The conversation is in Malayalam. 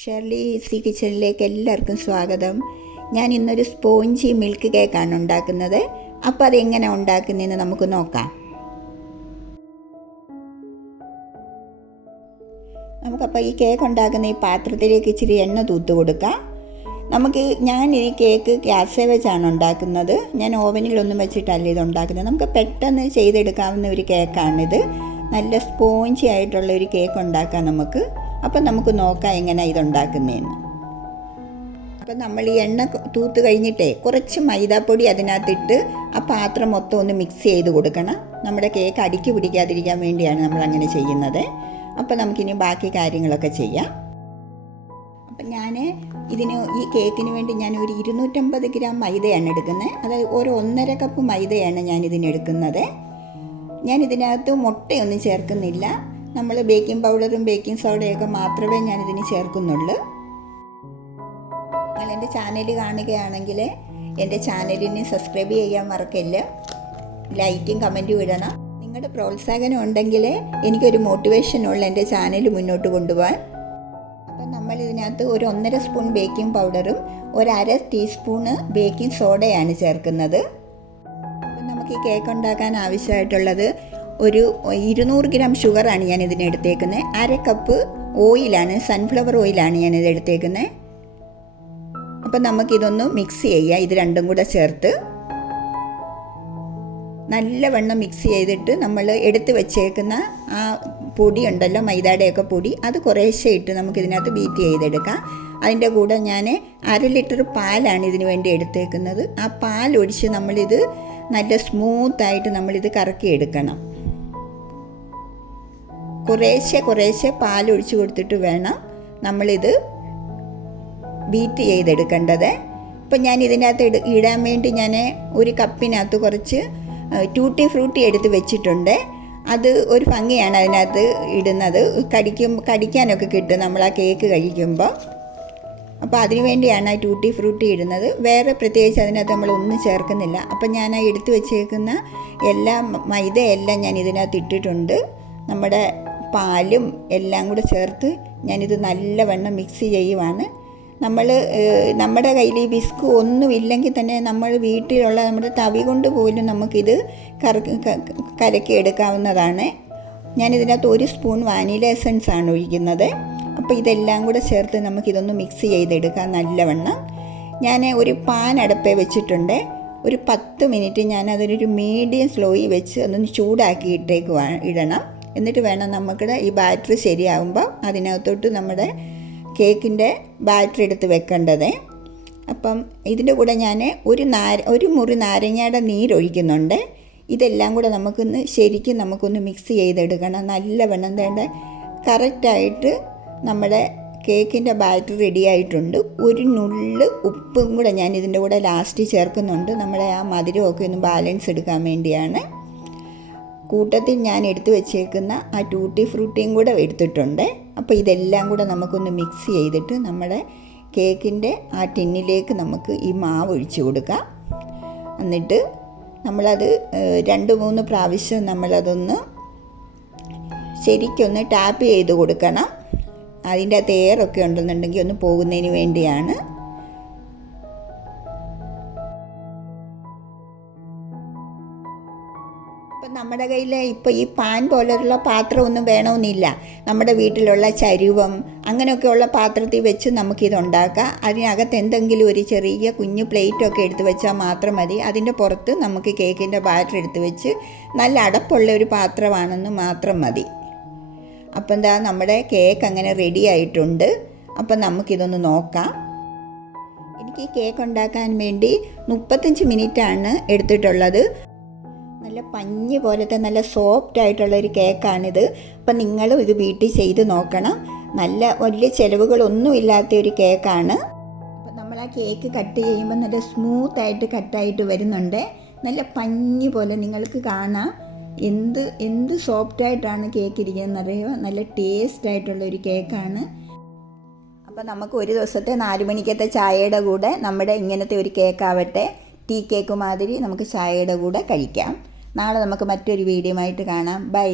ഷെർലി ഈസി കിച്ചണിലേക്ക് എല്ലാവർക്കും സ്വാഗതം. ഞാൻ ഇന്നൊരു സ്പോഞ്ചി മിൽക്ക് കേക്കാണ് ഉണ്ടാക്കുന്നത്. അപ്പോൾ അതെങ്ങനെ ഉണ്ടാക്കുന്നതെന്ന് നമുക്ക് നോക്കാം. നമുക്കപ്പോൾ ഈ കേക്ക് ഉണ്ടാക്കുന്ന ഈ പാത്രത്തിലേക്ക് ഇച്ചിരി എണ്ണ തൂത്ത് കൊടുക്കാം. ഞാൻ ഈ കേക്ക് ഗ്യാസേ വെച്ചാണ് ഉണ്ടാക്കുന്നത്. ഞാൻ ഓവനിലൊന്നും വെച്ചിട്ടല്ല ഇത് ഉണ്ടാക്കുന്നത്. നമുക്ക് പെട്ടെന്ന് ചെയ്തെടുക്കാവുന്ന ഒരു കേക്കാണിത്. നല്ല സ്പോഞ്ചി ആയിട്ടുള്ള ഒരു കേക്ക് ഉണ്ടാക്കാം നമുക്ക്. അപ്പം നമുക്ക് നോക്കാം എങ്ങനെ ഇതുണ്ടാക്കുന്നതെന്ന്. അപ്പം നമ്മൾ ഈ എണ്ണ തൂത്ത് കഴിഞ്ഞിട്ടേ കുറച്ച് മൈദാപ്പൊടി അതിനകത്തിട്ട് ആ പാത്രം മൊത്തം ഒന്ന് മിക്സ് ചെയ്ത് കൊടുക്കണം. നമ്മുടെ കേക്ക് അടിക്ക് പിടിക്കാതിരിക്കാൻ വേണ്ടിയാണ് നമ്മൾ അങ്ങനെ ചെയ്യുന്നത്. അപ്പം നമുക്കിനി ബാക്കി കാര്യങ്ങളൊക്കെ ചെയ്യാം. അപ്പം ഈ കേക്കിന് വേണ്ടി ഞാൻ ഒരു 250 ഗ്രാം മൈദയാണ് എടുക്കുന്നത്. അതായത് ഒരു 1.5 കപ്പ് മൈദയാണ് ഞാൻ ഇതിനെടുക്കുന്നത്. ഞാൻ ഇതിനകത്ത് മുട്ടയൊന്നും ചേർക്കുന്നില്ല. നമ്മൾ ബേക്കിംഗ് പൗഡറും ബേക്കിംഗ് സോഡയൊക്കെ മാത്രമേ ഞാനിതിന് ചേർക്കുന്നുള്ളൂ. നിങ്ങൾ എൻ്റെ ചാനൽ കാണുകയാണെങ്കിൽ എൻ്റെ ചാനലിന് സബ്സ്ക്രൈബ് ചെയ്യാൻ മറക്കല്ല. ലൈക്കും കമൻറ്റും ഇടണം. നിങ്ങളുടെ പ്രോത്സാഹനം ഉണ്ടെങ്കിൽ എനിക്കൊരു മോട്ടിവേഷനുള്ള എൻ്റെ ചാനൽ മുന്നോട്ട് കൊണ്ടുപോകാൻ. അപ്പം നമ്മൾ ഇതിനകത്ത് ഒരു 1.5 സ്പൂൺ ബേക്കിംഗ് പൗഡറും ഒരു 1/2 ടീസ്പൂണ് ബേക്കിംഗ് സോഡയാണ് ചേർക്കുന്നത്. അപ്പം നമുക്ക് ഈ കേക്ക് ഉണ്ടാക്കാൻ ആവശ്യമായിട്ടുള്ളത് ഒരു 200 ഗ്രാം ഷുഗറാണ് ഞാൻ ഇതിനെടുത്തേക്കുന്നത്. 1/2 കപ്പ് ഓയിലാണ്, സൺഫ്ലവർ ഓയിലാണ് ഞാനിത് എടുത്തേക്കുന്നത്. അപ്പം നമുക്കിതൊന്ന് മിക്സ് ചെയ്യാം. ഇത് രണ്ടും കൂടെ ചേർത്ത് നല്ലവണ്ണം മിക്സ് ചെയ്തിട്ട് നമ്മൾ എടുത്ത് വെച്ചേക്കുന്ന ആ പൊടി ഉണ്ടല്ലോ, മൈദയുടെയൊക്കെ പൊടി, അത് കുറേശ്ശെ ഇട്ട് നമുക്കിതിനകത്ത് ബീറ്റ് ചെയ്തെടുക്കാം. അതിൻ്റെ കൂടെ ഞാൻ 1/2 ലിറ്റർ പാലാണ് ഇതിന് വേണ്ടി എടുത്തേക്കുന്നത്. ആ പാലൊഴിച്ച് നമ്മളിത് നല്ല സ്മൂത്തായിട്ട് നമ്മളിത് കറക്കിയെടുക്കണം. കുറേശ്ശെ പാലൊഴിച്ച് കൊടുത്തിട്ട് വേണം നമ്മളിത് ബീറ്റ് ചെയ്തെടുക്കേണ്ടത്. ഇപ്പം ഞാൻ ഇതിനകത്ത് ഇടാൻ വേണ്ടി ഞാൻ ഒരു കപ്പിനകത്ത് കുറച്ച് ടൂട്ടി ഫ്രൂട്ടി എടുത്ത് വെച്ചിട്ടുണ്ട്. അത് ഒരു ഭംഗിയാണ് അതിനകത്ത് ഇടുന്നത്. കടിക്കാനൊക്കെ കിട്ടും നമ്മൾ ആ കേക്ക് കഴിക്കുമ്പോൾ. അപ്പോൾ അതിനു വേണ്ടിയാണ് ആ ടൂട്ടി ഫ്രൂട്ടി ഇടുന്നത്. വേറെ പ്രത്യേകിച്ച് അതിനകത്ത് നമ്മളൊന്നും ചേർക്കുന്നില്ല. അപ്പം ഞാൻ ആ എടുത്ത് വെച്ചേക്കുന്ന മൈദയെല്ലാം ഞാൻ ഇതിനകത്ത് ഇട്ടിട്ടുണ്ട്. നമ്മുടെ പാലും എല്ലാം കൂടെ ചേർത്ത് ഞാനിത് നല്ലവണ്ണം മിക്സ് ചെയ്യുവാണ്. നമ്മുടെ കയ്യിൽ ഈ വിസ്ക് ഒന്നുമില്ലെങ്കിൽ തന്നെ നമ്മൾ വീട്ടിലുള്ള നമ്മുടെ തവി കൊണ്ട് പോലും നമുക്കിത് കലക്കി എടുക്കാവുന്നതാണ്. ഞാനിതിനകത്ത് 1 സ്പൂൺ വാനില എസൻസ് ആണ് ഒഴിക്കുന്നത്. അപ്പോൾ ഇതെല്ലാം കൂടെ ചേർത്ത് നമുക്കിതൊന്ന് മിക്സ് ചെയ്തെടുക്കാം നല്ലവണ്ണം. ഞാൻ ഒരു പാൻ അടുപ്പേ വെച്ചിട്ടുണ്ട്. ഒരു 10 മിനിറ്റ് ഞാൻ അതിനൊരു മീഡിയം സ്ലോയിൽ വെച്ച് അതൊന്ന് ചൂടാക്കിയിട്ടേക്ക് ഇടണം. എന്നിട്ട് വേണം നമുക്ക് ഈ ബാറ്ററി ശരിയാകുമ്പോൾ അതിനകത്തോട്ട് നമ്മുടെ കേക്കിൻ്റെ ബാറ്ററി എടുത്ത് വെക്കേണ്ടത്. അപ്പം ഇതിൻ്റെ കൂടെ ഞാൻ ഒരു മുറി നാരങ്ങയുടെ നീരൊഴിക്കുന്നുണ്ട്. ഇതെല്ലാം കൂടെ നമുക്കൊന്ന് മിക്സ് ചെയ്തെടുക്കണം. നല്ലവണ്ണം വേണ്ട കറക്റ്റായിട്ട് നമ്മുടെ കേക്കിൻ്റെ ബാറ്ററി റെഡി ആയിട്ടുണ്ട്. ഒരു നുള്ള് ഉപ്പും കൂടെ ഞാൻ ഇതിൻ്റെ കൂടെ ലാസ്റ്റ് ചേർക്കുന്നുണ്ട്. നമ്മുടെ ആ മധുരമൊക്കെ ഒന്ന് ബാലൻസ് എടുക്കാൻ വേണ്ടിയാണ്. കൂട്ടത്തിൽ ഞാൻ എടുത്തു വെച്ചേക്കുന്ന ആ ടൂട്ടി ഫ്രൂട്ടിയും കൂടെ എടുത്തിട്ടുണ്ട്. അപ്പോൾ ഇതെല്ലാം കൂടെ നമുക്കൊന്ന് മിക്സ് ചെയ്തിട്ട് നമ്മുടെ കേക്കിൻ്റെ ആ ടിന്നിലേക്ക് നമുക്ക് ഈ മാവ് ഒഴിച്ച് കൊടുക്കാം. എന്നിട്ട് നമ്മളത് 2-3 പ്രാവശ്യം നമ്മളതൊന്ന് ശരിക്കൊന്ന് ടാപ്പ് ചെയ്ത് കൊടുക്കണം. അതിൻ്റെ അകത്ത് എയറൊക്കെ ഉണ്ടെന്നുണ്ടെങ്കിൽ ഒന്ന് പോകുന്നതിന് വേണ്ടിയാണ്. അപ്പം നമ്മുടെ കയ്യിൽ ഇപ്പോൾ ഈ പാൻ പോലെയുള്ള പാത്രമൊന്നും വേണമെന്നില്ല. നമ്മുടെ വീട്ടിലുള്ള ചരുവം അങ്ങനെയൊക്കെയുള്ള പാത്രത്തിൽ വെച്ച് നമുക്കിതുണ്ടാക്കാം. അതിനകത്ത് എന്തെങ്കിലും ഒരു ചെറിയ കുഞ്ഞു പ്ലേറ്റൊക്കെ എടുത്ത് വെച്ചാൽ മാത്രം മതി. അതിൻ്റെ പുറത്ത് നമുക്ക് കേക്കിൻ്റെ ബാറ്റർ എടുത്ത് വെച്ച് നല്ല അടപ്പുള്ള ഒരു പാത്രമാണെന്ന് മാത്രം മതി. അപ്പം നമ്മുടെ കേക്ക് അങ്ങനെ റെഡി ആയിട്ടുണ്ട്. അപ്പം നമുക്കിതൊന്ന് നോക്കാം. എനിക്ക് ഈ കേക്ക് ഉണ്ടാക്കാൻ വേണ്ടി 35 മിനിറ്റാണ് എടുത്തിട്ടുള്ളത്. നല്ല പഞ്ഞി പോലത്തെ നല്ല സോഫ്റ്റ് ആയിട്ടുള്ളൊരു കേക്കാണിത്. അപ്പം നിങ്ങളും ഇത് വീട്ടിൽ ചെയ്ത് നോക്കണം. നല്ല വലിയ ചിലവുകളൊന്നും ഇല്ലാത്ത ഒരു കേക്കാണ്. അപ്പം നമ്മൾ ആ കേക്ക് കട്ട് ചെയ്യുമ്പോൾ നല്ല സ്മൂത്തായിട്ട് കട്ടായിട്ട് വരുന്നുണ്ട്. നല്ല പഞ്ഞി പോലെ നിങ്ങൾക്ക് കാണാം. എന്ത് സോഫ്റ്റായിട്ടാണ് കേക്ക് ഇരിക്കുന്നത് അറിയുമോ. നല്ല ടേസ്റ്റ് ആയിട്ടുള്ളൊരു കേക്കാണ്. അപ്പോൾ നമുക്ക് ഒരു ദിവസത്തെ 4 മണിക്കത്തെ ചായയുടെ കൂടെ നമ്മുടെ ഇങ്ങനത്തെ ഒരു കേക്കാവട്ടെ, ടീ കേക്ക് മാതിരി നമുക്ക് ചായയുടെ കൂടെ കഴിക്കാം. നാളെ നമുക്ക് മറ്റൊരു വീഡിയോ ആയിട്ട് കാണാം. ബൈ.